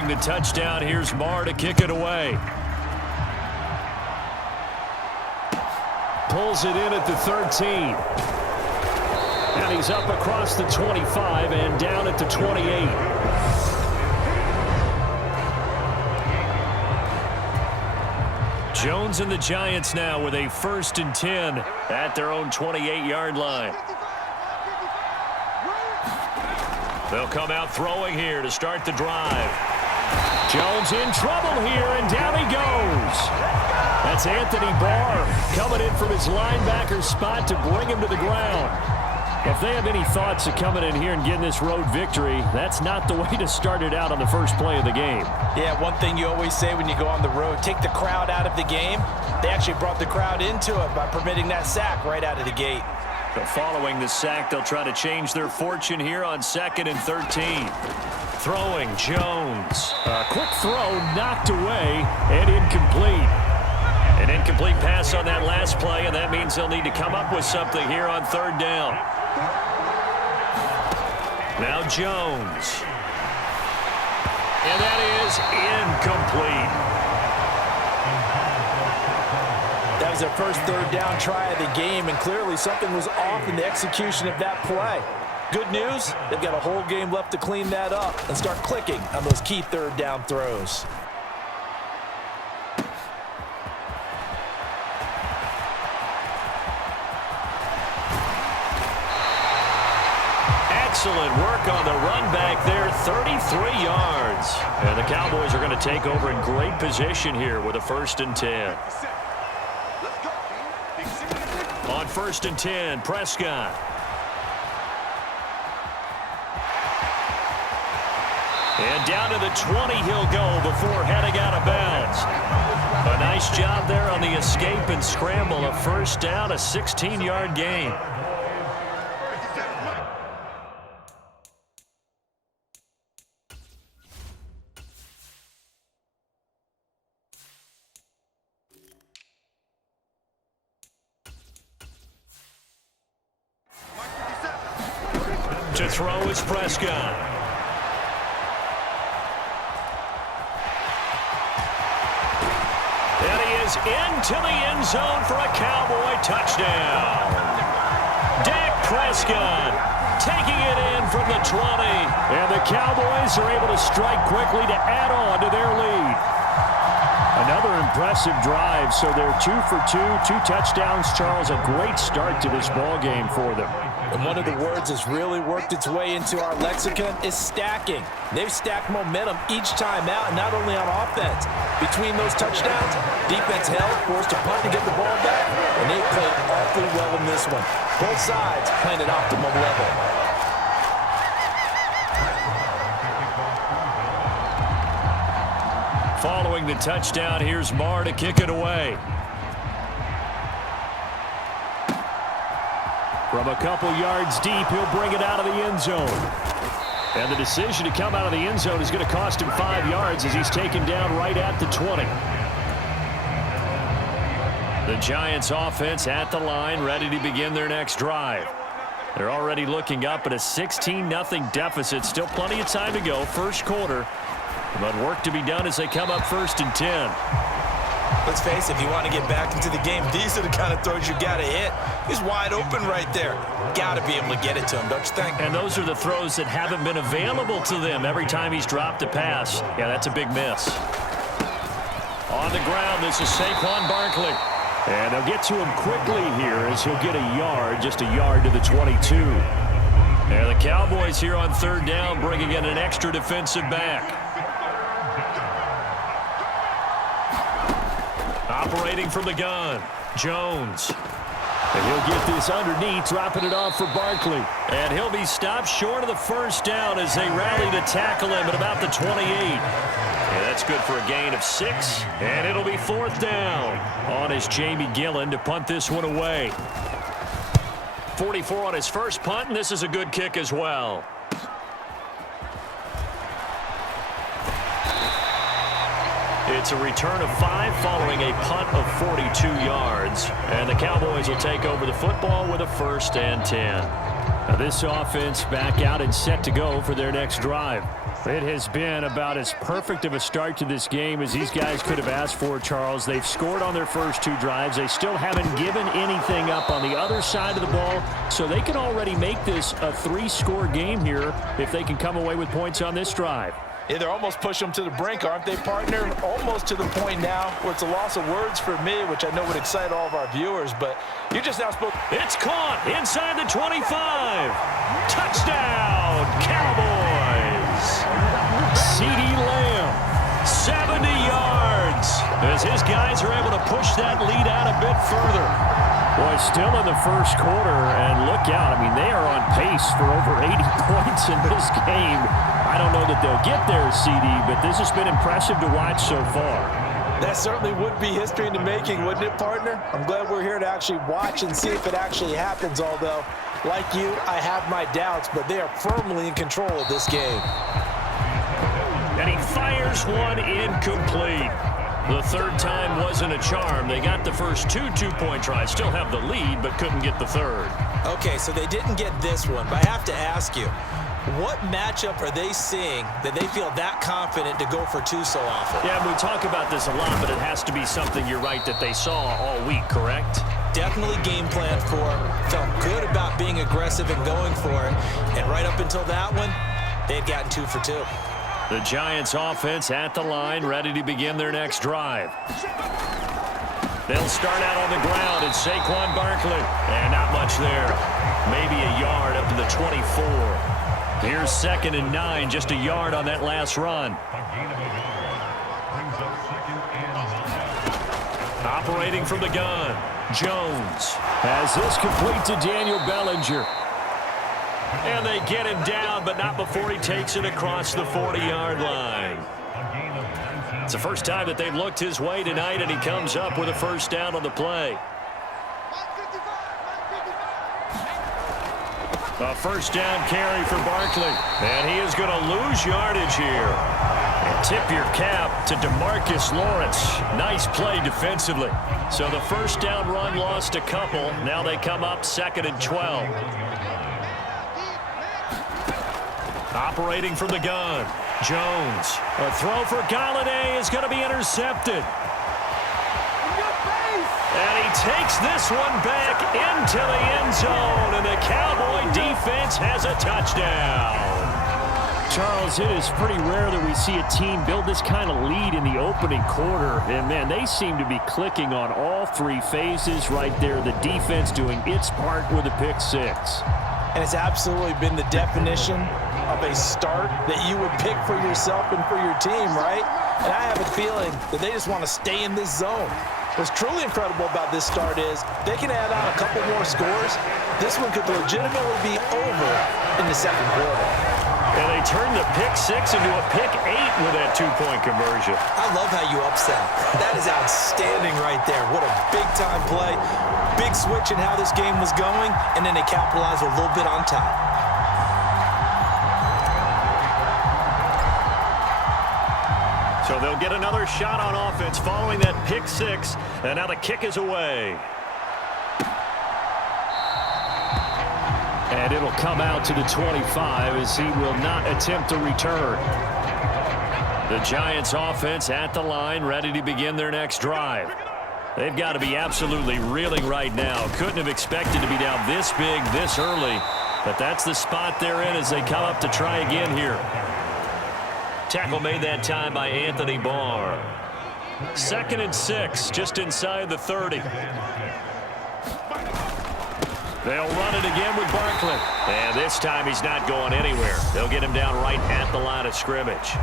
Following the touchdown, here's Marr to kick it away. Pulls it in at the 13. And he's up across the 25 and down at the 28. Jones and the Giants now with a 1st and 10 at their own 28-yard line. They'll come out throwing here to start the drive. Jones in trouble here, and down he goes. That's Anthony Barr coming in from his linebacker spot to bring him to the ground. If they have any thoughts of coming in here and getting this road victory, that's not the way to start it out on the first play of the game. Yeah, one thing you always say when you go on the road, take the crowd out of the game. They actually brought the crowd into it by permitting that sack right out of the gate. But following the sack, they'll try to change their fortune here on 2nd and 13. Throwing, Jones. A quick throw knocked away and incomplete. An incomplete pass on that last play, and that means they'll need to come up with something here on 3rd down. Now Jones. And that is incomplete. That was their first 3rd down try of the game, and clearly something was off in the execution of that play. Good news, they've got a whole game left to clean that up and start clicking on those key 3rd down throws. Excellent work on the run back there, 33 yards. And the Cowboys are going to take over in great position here with a 1st and 10. On 1st and 10, Prescott. And down to the 20 he'll go before heading out of bounds. A nice job there on the escape and scramble. A 1st down, a 16-yard gain. To throw is Prescott. And he is into the end zone for a Cowboy touchdown. Dak Prescott taking it in from the 20. And the Cowboys are able to strike quickly to add on to their lead. Another impressive drive, so they're 2 for 2, 2 touchdowns. Charles, a great start to this ball game for them. And one of the words that's really worked its way into our lexicon is stacking. They've stacked momentum each time out, and not only on offense. Between those touchdowns, defense held, forced to punt to get the ball back, and they played awfully well in this one. Both sides playing at optimum level. Following the touchdown, here's Marr to kick it away. From a couple yards deep, he'll bring it out of the end zone. And the decision to come out of the end zone is going to cost him 5 yards as he's taken down right at the 20. The Giants offense at the line, ready to begin their next drive. They're already looking up at a 16-0 deficit. Still plenty of time to go, 1st quarter. But work to be done as they come up 1st and 10. Let's face it, if you want to get back into the game, these are the kind of throws you got to hit. He's wide open right there. Got to be able to get it to him, don't you think? And those are the throws that haven't been available to them every time he's dropped a pass. Yeah, that's a big miss. On the ground, this is Saquon Barkley. And they'll get to him quickly here as he'll get a yard, just a yard to the 22. And the Cowboys here on 3rd down bringing in an extra defensive back. Operating from the gun, Jones. And he'll get this underneath, dropping it off for Barkley. And he'll be stopped short of the 1st down as they rally to tackle him at about the 28. And that's good for a gain of 6. And it'll be 4th down. On is Jamie Gillen to punt this one away. 44 on his first punt, and this is a good kick as well. It's a return of 5 following a punt of 42 yards. And the Cowboys will take over the football with a 1st and 10. Now this offense back out and set to go for their next drive. It has been about as perfect of a start to this game as these guys could have asked for, Charles. They've scored on their first 2 drives. They still haven't given anything up on the other side of the ball, so they can already make this a 3-score game here if they can come away with points on this drive. Yeah, they're almost pushing them to the brink, aren't they, partner? Almost to the point now where it's a loss of words for me, which I know would excite all of our viewers, but you just now spoke. It's caught inside the 25. Touchdown, Cowboys. CeeDee Lamb, 70 yards, as his guys are able to push that lead out a bit further. Boy, still in the first quarter, and look out. I mean, they are on pace for over 80 points in this game. I don't know that they'll get there, CD, but this has been impressive to watch so far. That certainly would be history in the making, wouldn't it, partner? I'm glad we're here to actually watch and see if it actually happens, although, like you, I have my doubts, but they are firmly in control of this game. And he fires one incomplete. The third time wasn't a charm. They got the first 2 two-point tries, still have the lead, but couldn't get the third. Okay, so they didn't get this one, but I have to ask you, what matchup are they seeing that they feel that confident to go for 2 so often? Yeah, we talk about this a lot, but it has to be something, you're right, that they saw all week, correct? Definitely game planned for, felt good about being aggressive and going for it, and right up until that one, they've gotten 2 for 2. The Giants offense at the line, ready to begin their next drive. They'll start out on the ground. It's Saquon Barkley. And not much there. Maybe a yard up to the 24. Here's 2nd and 9, just a yard on that last run. Operating from the gun, Jones has this complete to Daniel Bellinger. And they get him down, but not before he takes it across the 40-yard line. It's the first time that they've looked his way tonight, and he comes up with a first down on the play. A first down carry for Barkley. And he is going to lose yardage here. And tip your cap to DeMarcus Lawrence. Nice play defensively. So the first down run lost a couple. Now they come up 2nd and 12. Operating from the gun, Jones. A throw for Galladay is going to be intercepted. And he takes this one back into the end zone, and the Cowboy defense has a touchdown. Charles, it is pretty rare that we see a team build this kind of lead in the opening quarter. And, man, they seem to be clicking on all 3 phases right there. The defense doing its part with a pick 6. And it's absolutely been the definition of a start that you would pick for yourself and for your team, right? And I have a feeling that they just want to stay in this zone. What's truly incredible about this start is they can add on a couple more scores. This one could legitimately be over in the 2nd quarter. And they turn the pick 6 into a pick 8 with that 2-point conversion. I love how you upset. That is outstanding right there. What a big-time play. Big switch in how this game was going, and then they capitalized a little bit on top. So they'll get another shot on offense following that pick 6, and now the kick is away. And it'll come out to the 25 as he will not attempt to return. The Giants offense at the line, ready to begin their next drive. They've got to be absolutely reeling right now. Couldn't have expected to be down this big this early, but that's the spot they're in as they come up to try again here. Tackle made that time by Anthony Barr. 2nd and 6, just inside the 30. They'll run it again with Barkley. And this time he's not going anywhere. They'll get him down right at the line of scrimmage.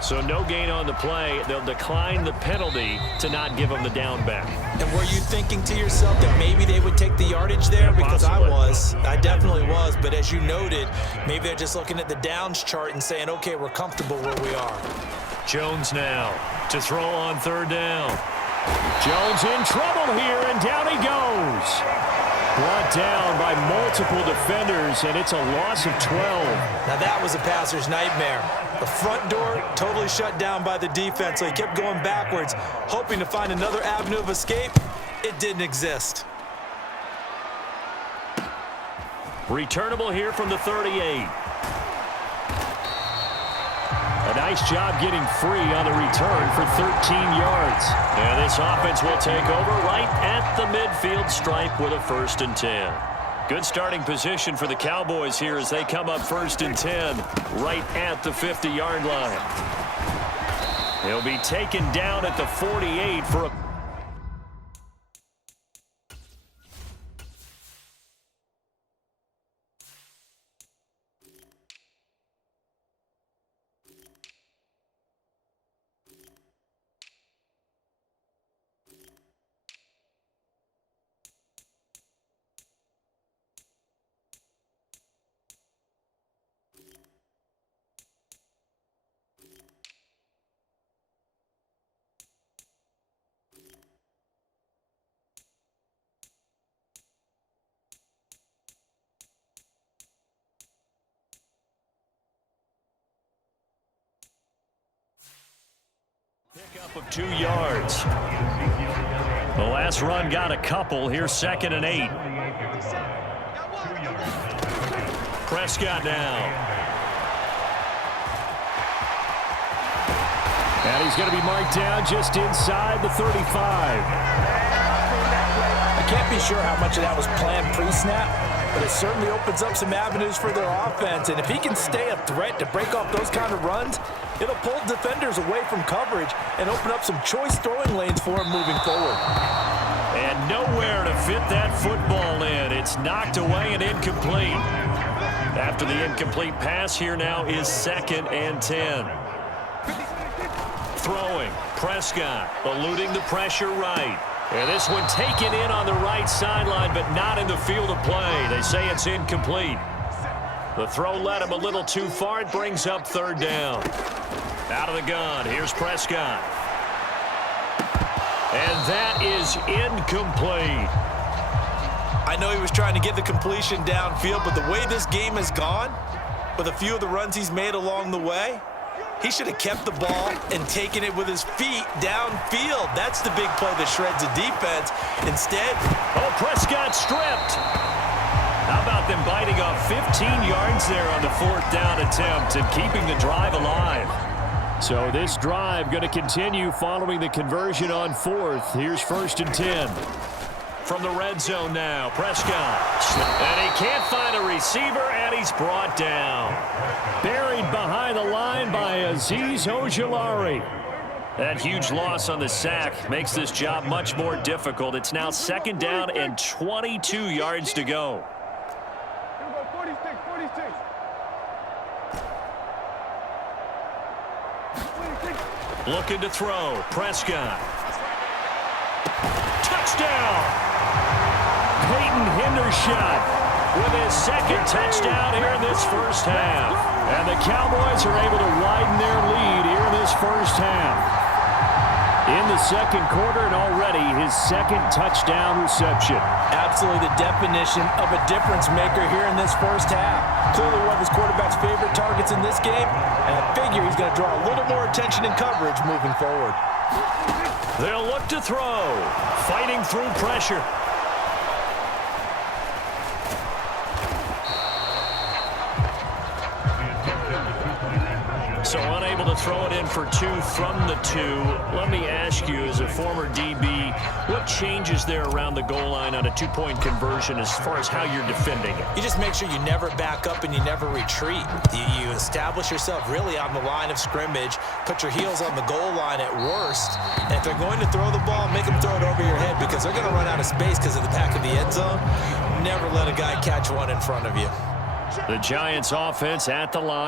So no gain on the play. They'll decline the penalty to not give them the down back. And were you thinking to yourself that maybe they would take the yardage there? Because possibly. I definitely was. But as you noted, maybe they're just looking at the downs chart and saying, okay, we're comfortable where we are. Jones now to throw on 3rd down. Jones in trouble here, and down he goes. brought down by multiple defenders, and it's a loss of 12. Now that was a passer's nightmare. The front door totally shut down by the defense, so he kept going backwards, hoping to find another avenue of escape. It didn't exist. Returnable here from the 38. A nice job getting free on the return for 13 yards. And this offense will take over right at the midfield stripe with a 1st and 10. Good starting position for the Cowboys here as they come up 1st and 10 right at the 50-yard line. He'll be taken down at the 48 for a pickup of 2 yards. The last run got a couple. Here's 2nd and 8. Prescott now. And he's going to be marked down just inside the 35. I can't be sure how much of that was planned pre-snap, but it certainly opens up some avenues for their offense. And if he can stay a threat to break off those kind of runs, it'll pull defenders away from coverage and open up some choice throwing lanes for him moving forward. And nowhere to fit that football in. It's knocked away and incomplete. After the incomplete pass, here now is 2nd and 10. Throwing, Prescott, eluding the pressure right. And this one taken in on the right sideline, but not in the field of play. They say it's incomplete. The throw led him a little too far. It brings up 3rd down. Out of the gun, here's Prescott. And that is incomplete. I know he was trying to get the completion downfield, but the way this game has gone, with a few of the runs he's made along the way, he should have kept the ball and taken it with his feet downfield. That's the big play that shreds the defense. Instead, Prescott stripped. How about them biting off 15 yards there on the 4th down attempt and keeping the drive alive? So this drive going to continue following the conversion on 4th. Here's 1st and 10. From the red zone now, Prescott. And he can't find a receiver, and he's brought down. Buried behind the line by Azeez Ojulari. That huge loss on the sack makes this job much more difficult. It's now 2nd down and 22 yards to go. Looking to throw, Prescott. Touchdown! Peyton Hendershot with his 2nd touchdown here in this 1st half. And the Cowboys are able to widen their lead here in this 1st half. In the 2nd quarter, and already his 2nd touchdown reception. Absolutely the definition of a difference maker here in this 1st half. Clearly one of his quarterback's favorite targets in this game, and I figure he's going to draw a little more attention and coverage moving forward. They'll look to throw, fighting through pressure. So unable to throw it in for 2 from the 2. Let me ask you, as a former DB, what changes there around the goal line on a 2-point conversion as far as how you're defending it? You just make sure you never back up and you never retreat. You establish yourself really on the line of scrimmage, put your heels on the goal line at worst, and if they're going to throw the ball, make them throw it over your head because they're going to run out of space because of the back of the end zone. Never let a guy catch one in front of you. The Giants offense at the line.